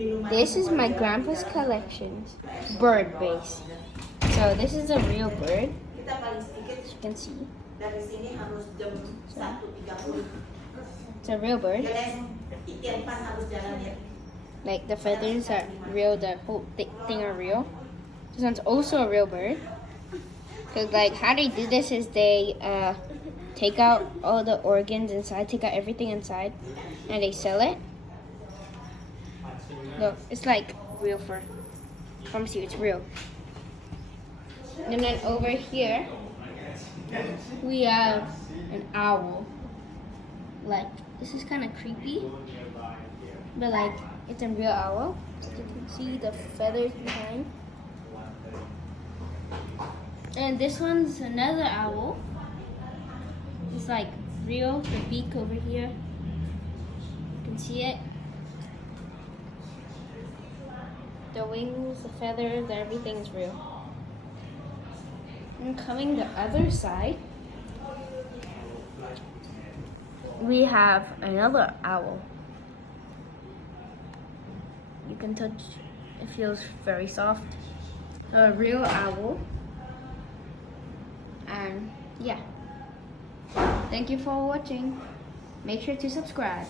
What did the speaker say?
This is my grandpa's collections. Bird base. So this is a real bird. As you can see. So, it's a real bird. Like the feathers are real, the whole thing are real. This one's also a real bird. Cause like how they do this is they take out all the organs inside, take out everything inside, and they sell it. Look, it's like real fur. I promise you, it's real. And then over here, we have an owl. Like, this is kind of creepy, but like, it's a real owl. You can see the feathers behind. And this one's another owl. It's like real, the beak over here. You can see it. The wings, the feathers, everything's real. And coming the other side, we have another owl. You can touch, it feels very soft. A real owl. And yeah. Thank you for watching. Make sure to subscribe.